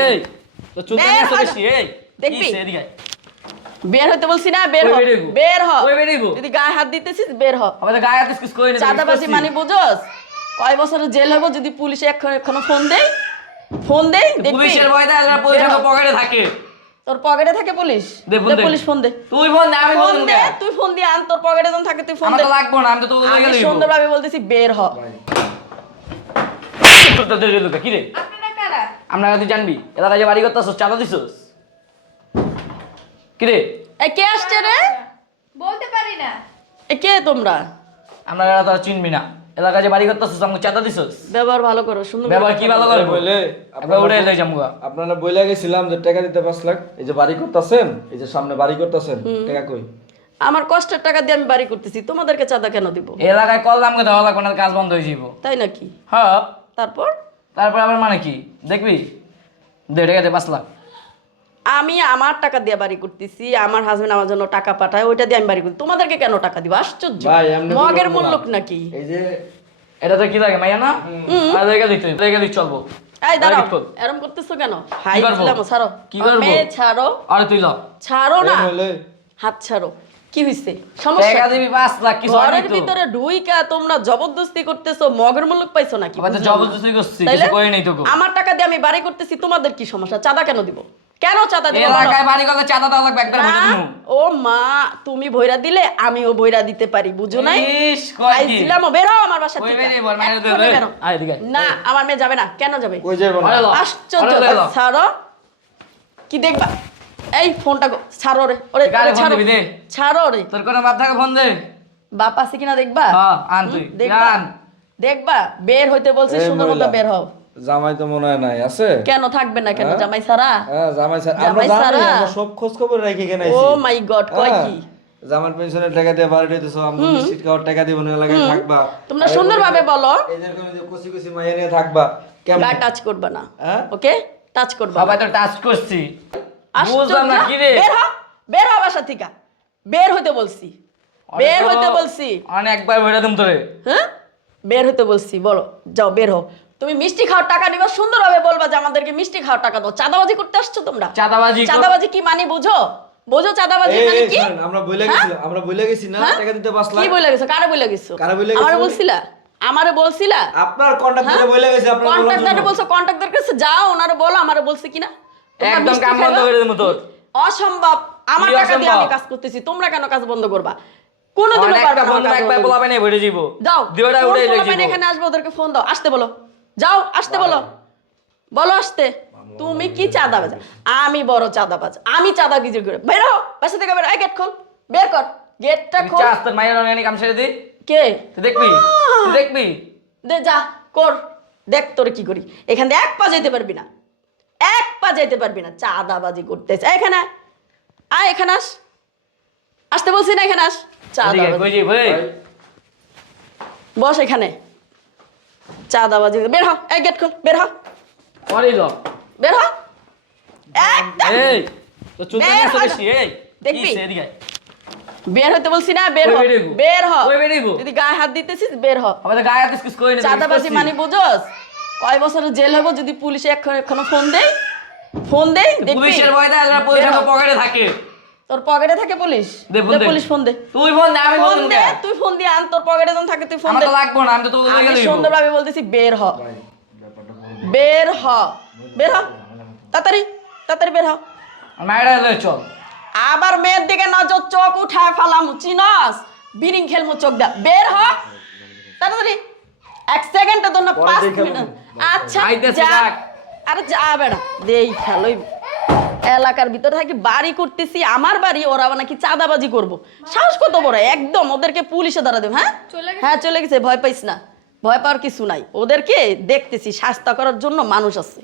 এই তো চুলটা নিয়ে চলে এসছি এই দেখবি এদিকে বের হইতে বলছি না বের হ বের হ যদি গায়ে হাত দিতেছিস বের হ আমাদের গায়ে হাত কিছু কই না চাঁদাবাজি মানে বুঝোস কয় বছরের জেল হবো যদি পুলিশে এখনো ফোন দেই দেখবি পুলিশের ভয় দেয় আর পুলিশ আমার পকেটে থাকে তোর পকেটে থাকে পুলিশ দে পুলিশ ফোন দে তুই ফোন দে আমি ফোন দে তুই ফোন দিয়ে আন তোর পকেটে যখন থাকে তুই ফোন দে আমার তো লাগবে না আমি তো তোকে আমি সুন্দরভাবে বলতেছি বের হ কি রে আপনারা কারা? আমরা তুই জানবি এলাকায় যে বাড়ি করতেছস চাঁদা দিছস কি রে এই কে আসছে রে বলতে পারি না। এই কে তোমরা আমরা তো চিনবি না এলাকায় যে বাড়ি করতেছস আমাকে চাঁদা দিছস ব্যবহার ভালো করো সুন্দর ব্যবহার কি ভালো করে বলে একবার উড়ে এলে জামুগা আপনারা বইলা গেছিলাম যে টাকা দিতে 5 লাখ এই যে বাড়ি করতেছেন এই যে সামনে বাড়ি করতেছেন টাকা কই আমার কষ্টের টাকা দিয়ে আমি বাড়ি করতেছি তোমাদেরকে চাঁদা কেন দিব এলাকায় কল আমাকে দেওয়া লাগবে না কাজ বন্ধ হয়ে যাবো তাই নাকি হ্যাঁ তারপর তারপর আবার মানে কি দেখবি 5 লাখ আমি আমার টাকা দিয়ে বাড়ি করতেছি আমার হাজবেন্ড আমার জন্য টাকা পাঠায় ওইটা দিয়ে আমি বাড়ি করি তোমাদেরকে কেন টাকা দিব আশ্চর্য ভাই, এমনি মগের বলবো না। মূল্য নাকি এই যে এটা তো কি লাগে মাইয়া না আর লেগে দিতে চলবো এই দাঁড়াও বাড়ি কর। এরকম করতেছো কেন হাই করবো? দিলাম ছাড়ো কি করবো? মেয়ে ছাড়ো আরে তুই ল ছাড়ো না হইলে হাত ছাড়ো কি হইছে সমস্যা টাকা কি? দিবি 5 লাখ কিছু হয়নি ঘরের তো ভিতরে ঢুইকা তোমরা জবরদস্তি করতেছো মগের মূল্য পাইছো নাকি আবার তো বুঝলাম না। জবরদস্তি করছি তাইলে? কিছু কই নাই তোকে আমার টাকা দিয়ে আমি বাড়ি করতেছি তোমাদের কি সমস্যা চাঁদা কেন দিব কেন চাঁদা দিব বলো? এলাকায় বাড়ি করলে চাঁদা দেওয়া লাগবে একবার বলে না, দিমু ও মা তুমি ভইরা দিলে আমিও ভইরা দিতে পারি বুঝো নাই ইস, কয় কি? আইছিলাম বের হও আমার বাসা কই থেকে বেরিয়ে বল, মাইরে দে, এক্ষুনি দে। বেরো। আয় এদিকে। না আমার মেয়ে যাবে না কেন যাবে কই যাবো না আরে ল। আশ্চর্য আরে ল। ছাড়ো কি দেখবা এই ফোনটা ছাড়ো রে ওরে কারে ওরে ফোন ছাড়ো দিবি দে? ছাড়ো রে তোর কোনো বাপ থাকে ফোন দে বাপ আছে কিনা দেখবা হ্যাঁ, আন তুই, দেখবা আন। দেখবা বের হইতে বলছি এই সুন্দর মতো মহিলা, বের হও জামাই তো মনে হয় নাই আছে কেন থাকবে না কেন হ্যাঁ? জামাই সারা হ্যাঁ জামাই স্যার আমরা জামাই জানি সারা? আমরা সব খোঁজ খবর রাখি কেন ও মাই গড কয় কি জামার পেনশনের টাকা দিয়ে বাড়ি দিতেছো আমরা মিষ্টি খাওয়ার টাকা দিব না এলাকায় থাকবা তোমরা সুন্দরভাবে বলো এদেরকে যে কচি কচি মাইয়া নিয়ে থাকবা কেমন গা টাচ করবে না হ্যাঁ? ওকে টাচ করবে না সবাই তো টাচ করছি আশ্চর্য। বুঝলাম না কি রে বের হ বাসা থেকে বের হইতে বলছি বের হইতে বলছি অনেকবার বইরা দিম তোরে হ্যাঁ বের হইতে বলছি বলো যাও বের হও তুমি মিষ্টি খাওয়ার টাকা নিবা সুন্দরভাবে বলবা যে আমাদেরকে মিষ্টি খাওয়ার টাকা দাও চাঁদাবাজি করতে আসছো তোমরা চাঁদাবাজি কর- চাঁদাবাজি কি মানে বুঝো বোঝো চাঁদাবাজি এই, মানে এই, কি শোনেন, আমরা বইলা গেছিলাম আমরা বইলা গেছি না হ্যাঁ? টাকা দিতে 5 লাখ কি বলে গেছো কারে বলে গেছো কারে বইলা গেছো? আমারে বলছিলা আমারে বলছিলা আপনার কন্টাক্টরে বইলা গেছি আপনার বলার কন্ট্রাক্টরে জন্য। বলছো কন্ট্রাক্টর কাছে যাও ওনারে বলো আমারে বলছে কিনা তোমরা একদম মিষ্টি কাম বন্ধ খাইবা? করে দিমু তোর অসম্ভব আমার কি টাকা দিয়ে আমি অসম্ভব? কাজ করতেছি তোমরা কেন কাজ বন্ধ করবা কোনোদিনও পারবে অনেকটা না ফোন আমার কাজ একবার বন্ধ বলাবে করতে। না বইরে দিব যাও দিওটা ফোন উড়ে করো, যাইবো মানে এখানে আসবে ওদেরকে ফোন দাও আসতে বলো যাও আসতে বলো বলো আসতে তুমি কি চাঁদাবাজ আমি বড় চাঁদাবাজ আমি চাঁদা গিজে করে বেরো বাসা থেকে বেরো এই গেট খোল বের কর গেটটা খোল চাস তোর মায়ের অনেক কাম ছেড়ে দি কে তুই দেখবি তুই দেখবি দে যা কর দেখ তোর কি করি এখান থেকে এক পা যেতে পারবি না এক পা যেতে পারবি না চাঁদাবাজি করতেছে এখানে আয় এখানে আস আসতে বলছি না এখানে আস এদিকে চাঁদাবাজি কই যাই ভাই বস এখানে চাঁদাবাজি বের হ এই গেট খোল বের হ পরে ল বের হ একদম এই তো চুলটা নিয়ে বের চলে হ। এসছি এই দেখবি? কি এদিকে বের হইতে বলছি না বের হ কই বেরোবো? বের হ কই বেরোবো? যদি গায়ে হাত দিতেছিস বের হ আমাদের গায়ে হাত কিছু কই না চাঁদাবাজি মানে বুঝোস কয় বছরের জেল হবো যদি পুলিশে এখনো ফোন দেই দেখবি পুলিশের ভয় দেয় আর পুলিশ বের হ। আমার পকেটে থাকে তোর পকেটে থাকে পুলিশ দে ফোন দে। পুলিশ ফোন দে তুই ফোন দে আমি ফোন ফোন দে দে তুই ফোন দিয়ে আন তোর পকেটে যখন থাকে তুই ফোন আমার দে তো লাগবে না আমি তো তোকে আমি লেগে দিব সুন্দরভাবে বলতেছি বের হ বের হ বের হ তাড়াতাড়ি তাড়াতাড়ি বের হ মায়েরা লয়ে চল আবার মেয়ের দিকে নজর চোখ উঠায় ফালামু চিনস বিরিং খেলমু চোখ দা বের হ তাড়াতাড়ি এক সেকেন্ডের জন্য পরে 5 দেখে মিনিট নেবো। আচ্ছা আইতেছি, যা ডাক। আরে যা বেড়া দেই খেলোই এলাকার ভিতরে থাকি বাড়ি করতেছি আমার বাড়ি ওরা আবার নাকি চাঁদাবাজি করব সাহস কত বড় একদম ওদেরকে পুলিশে ধরা দেব হ্যাঁ চলে গেছে? হ্যাঁ চলে গেছে ভয় পাইস না ভয় পাওয়ার কিছু নাই ওদেরকে দেখতেছি শাস্তা করার জন্য মানুষ আছে